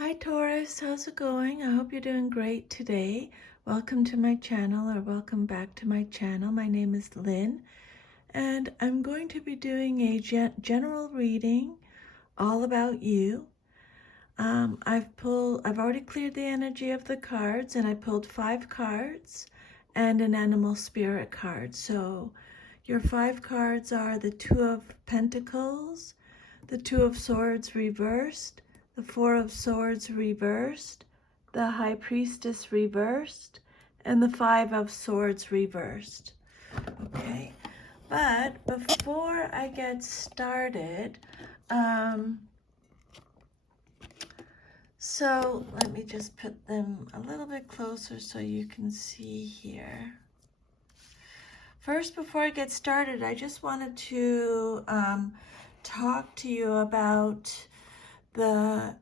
Hi Taurus, how's it going? I hope you're doing great today. Welcome to my channel, or welcome back to my channel. My name is Lynn, and I'm going to be doing a general reading all about you. I've already cleared the energy of the cards, and I pulled 5 cards and an animal spirit card. So your 5 cards are the Two of Pentacles, the Two of Swords reversed, the Four of Swords reversed, the High Priestess reversed, and the Five of Swords reversed. Okay, but before I get started, so let me just put them a little bit closer so you can see here. First, before I get started, I just wanted to talk to you about the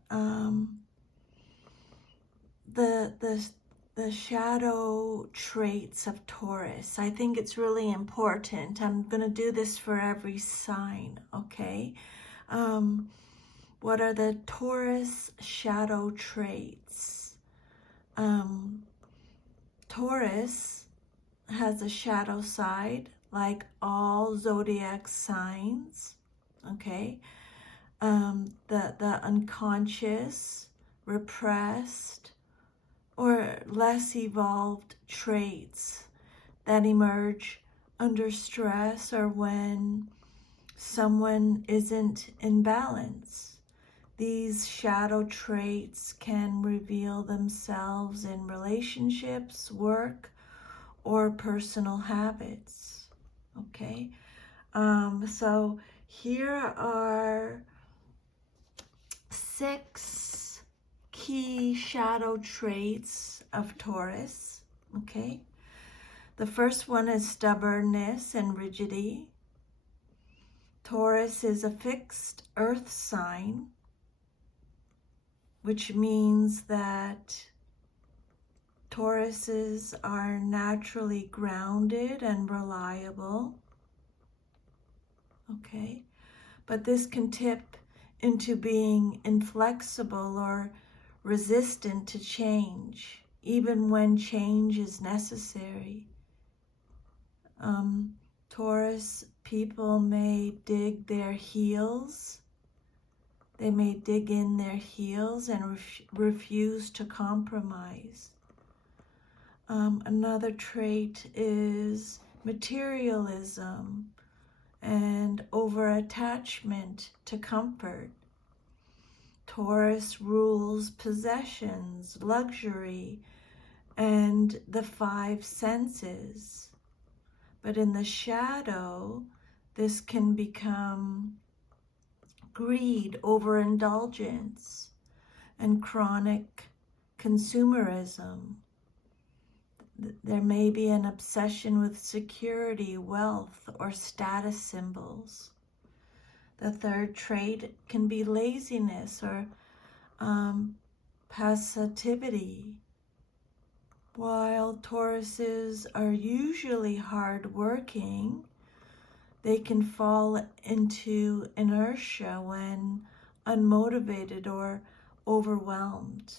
shadow traits of Taurus. I think it's really important. I'm going to do this for every sign, okay? What are the Taurus shadow traits? Taurus has a shadow side, like all zodiac signs, okay? The unconscious, repressed, or less evolved traits that emerge under stress or when someone isn't in balance. These shadow traits can reveal themselves in relationships, work, or personal habits. Okay, so here are 6 key shadow traits of Taurus. Okay, the first one is stubbornness and rigidity. Taurus is a fixed earth sign, which means that Tauruses are naturally grounded and reliable. Okay, but this can tip into being inflexible or resistant to change, even when change is necessary. Taurus people may dig their heels. They may dig in their heels and refuse to compromise. Another trait is materialism and over-attachment to comfort. Taurus rules possessions, luxury, and the 5 senses. But in the shadow, this can become greed, overindulgence, and chronic consumerism. There may be an obsession with security, wealth, or status symbols. The third trait can be laziness or passivity. While Tauruses are usually hardworking, they can fall into inertia when unmotivated or overwhelmed.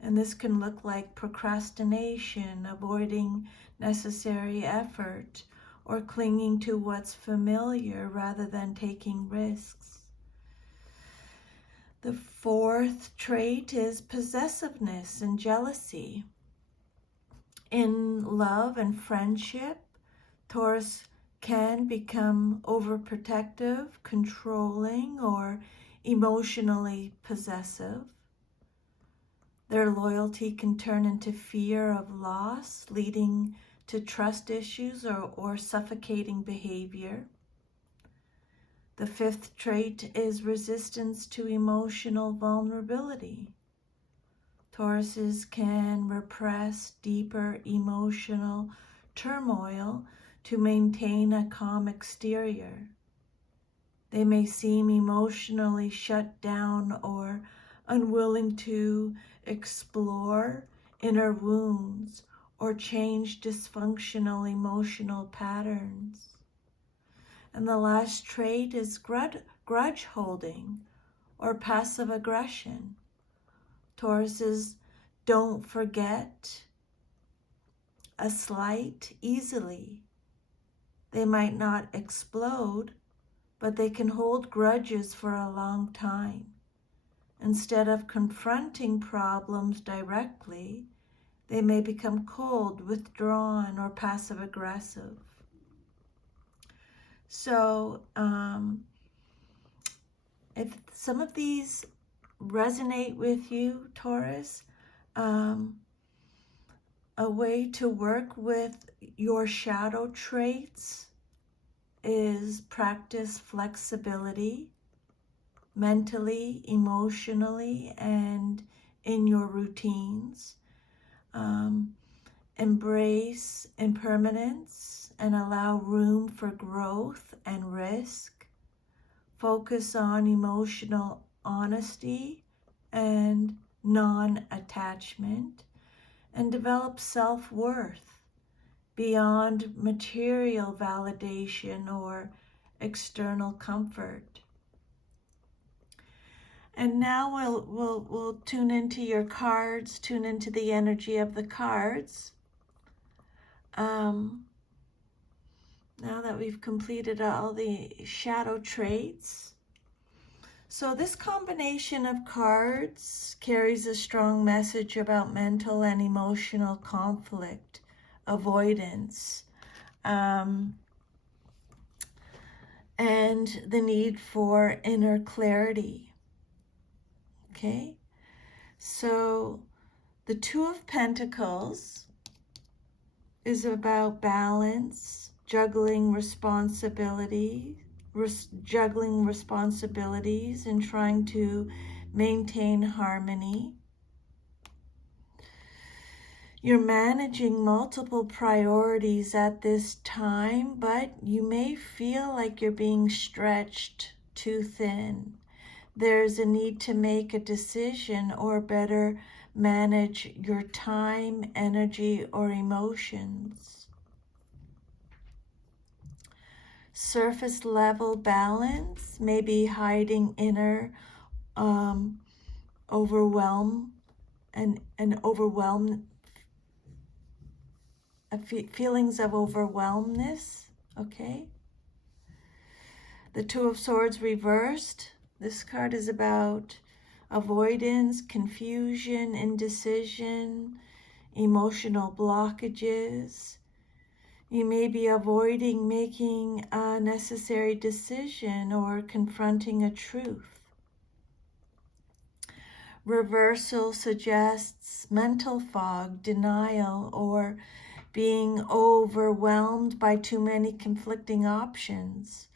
And this can look like procrastination, avoiding necessary effort, or clinging to what's familiar rather than taking risks. The fourth trait is possessiveness and jealousy. In love and friendship, Taurus can become overprotective, controlling, or emotionally possessive. Their loyalty can turn into fear of loss, leading to trust issues or suffocating behavior. The fifth trait is resistance to emotional vulnerability. Tauruses can repress deeper emotional turmoil to maintain a calm exterior. They may seem emotionally shut down or unwilling to explore inner wounds or change dysfunctional emotional patterns. And the last trait is grudge holding or passive aggression. Tauruses don't forget a slight easily. They might not explode, but they can hold grudges for a long time. Instead of confronting problems directly, they may become cold, withdrawn, or passive-aggressive. So if some of these resonate with you, Taurus, a way to work with your shadow traits is practice flexibility mentally, emotionally, and in your routines. Embrace impermanence and allow room for growth and risk. Focus on emotional honesty and non-attachment, and develop self-worth beyond material validation or external comfort. And now we'll tune into your cards, tune into the energy of the cards. Now that we've completed all the shadow traits. So this combination of cards carries a strong message about mental and emotional conflict, avoidance, and the need for inner clarity. Okay, so the Two of Pentacles is about balance, juggling responsibilities and trying to maintain harmony. You're managing multiple priorities at this time, but you may feel like you're being stretched too thin. There's a need to make a decision or better manage your time, energy, or emotions. Surface level balance may be hiding inner feelings of overwhelmness. Okay. The Two of Swords reversed. This card is about avoidance, confusion, indecision, emotional blockages. You may be avoiding making a necessary decision or confronting a truth. Reversal suggests mental fog, denial, or being overwhelmed by too many conflicting options.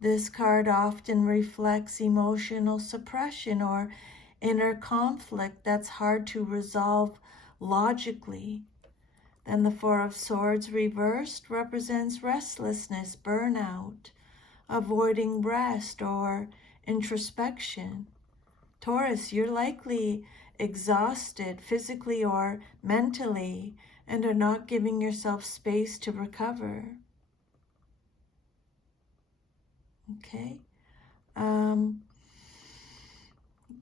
This card often reflects emotional suppression or inner conflict that's hard to resolve logically. Then the Four of Swords reversed represents restlessness, burnout, avoiding rest, or introspection. Taurus, you're likely exhausted physically or mentally and are not giving yourself space to recover. Okay.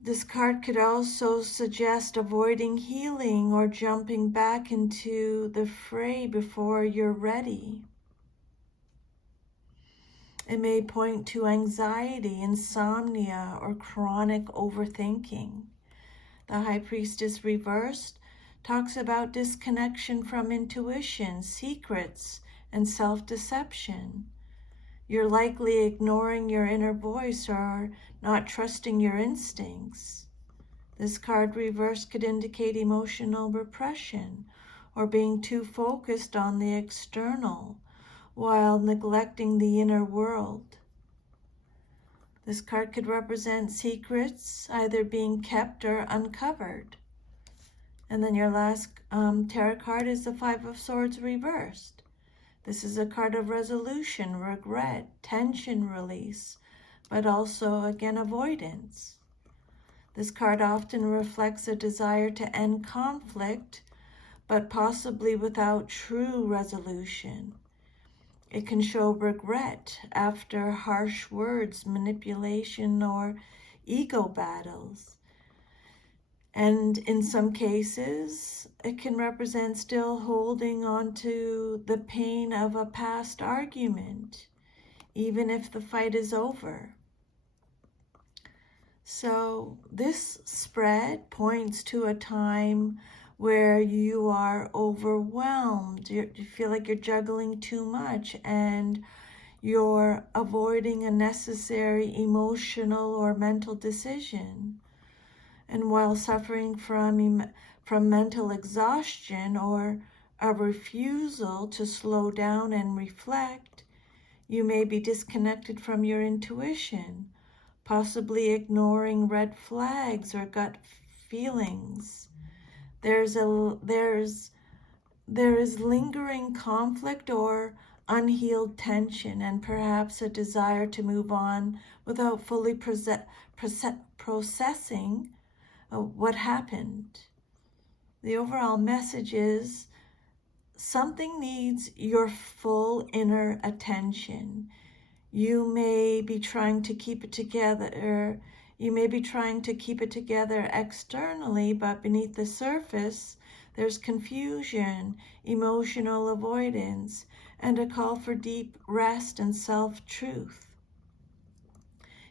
This card could also suggest avoiding healing or jumping back into the fray before you're ready. It may point to anxiety, insomnia, or chronic overthinking. The High Priestess reversed talks about disconnection from intuition, secrets, and self-deception. You're likely ignoring your inner voice or not trusting your instincts. This card reversed could indicate emotional repression or being too focused on the external while neglecting the inner world. This card could represent secrets either being kept or uncovered. And then your last tarot card is the Five of Swords reversed. This is a card of resolution, regret, tension release, but also, again, avoidance. This card often reflects a desire to end conflict, but possibly without true resolution. It can show regret after harsh words, manipulation, or ego battles. And in some cases, it can represent still holding on to the pain of a past argument, even if the fight is over. So this spread points to a time where you are overwhelmed. You feel like you're juggling too much and you're avoiding a necessary emotional or mental decision. And while suffering from mental exhaustion or a refusal to slow down and reflect, you may be disconnected from your intuition, possibly ignoring red flags or gut feelings. There is lingering conflict or unhealed tension, and perhaps a desire to move on without fully processing what happened. The overall message is something needs your full inner attention. You may be trying to keep it together. You may be trying to keep it together externally, but beneath the surface, there's confusion, emotional avoidance, and a call for deep rest and self-truth.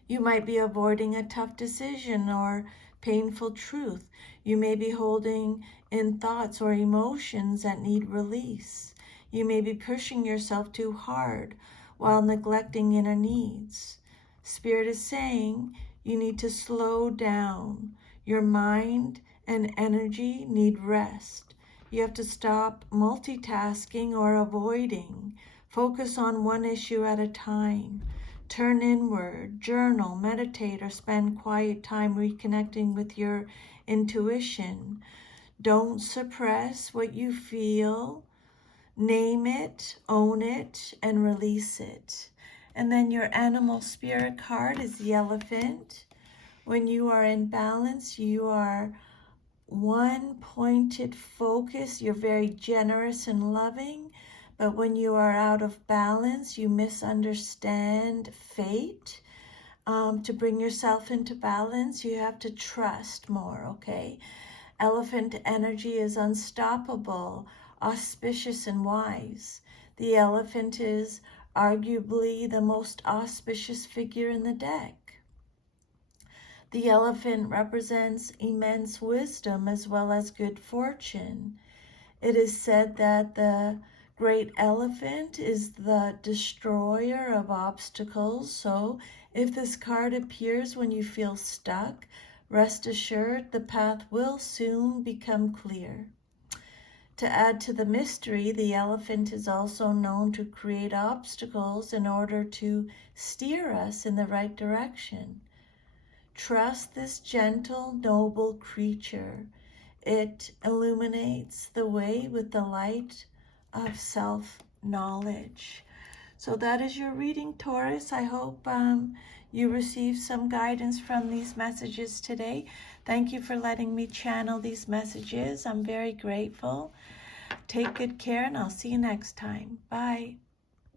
You might be avoiding a tough decision or painful truth. You may be holding in thoughts or emotions that need release. You may be pushing yourself too hard while neglecting inner needs. Spirit is saying you need to slow down. Your mind and energy need rest. You have to stop multitasking or avoiding. Focus on one issue at a time. Turn inward, journal, meditate, or spend quiet time reconnecting with your intuition. Don't suppress what you feel. Name it, own it, and release it. And then your animal spirit card is the elephant. When you are in balance, you are one pointed focus. You're very generous and loving. But when you are out of balance, you misunderstand fate. To bring yourself into balance, you have to trust more, okay? Elephant energy is unstoppable, auspicious, and wise. The elephant is arguably the most auspicious figure in the deck. The elephant represents immense wisdom as well as good fortune. It is said that the great elephant is the destroyer of obstacles. So if this card appears when you feel stuck, rest assured the path will soon become clear. To add to the mystery, the elephant is also known to create obstacles in order to steer us in the right direction. Trust this gentle, noble creature. It illuminates the way with the light of self-knowledge. So that is your reading, Taurus. I hope you received some guidance from these messages today. Thank you for letting me channel these messages. I'm very grateful. Take good care, and I'll see you next time. Bye.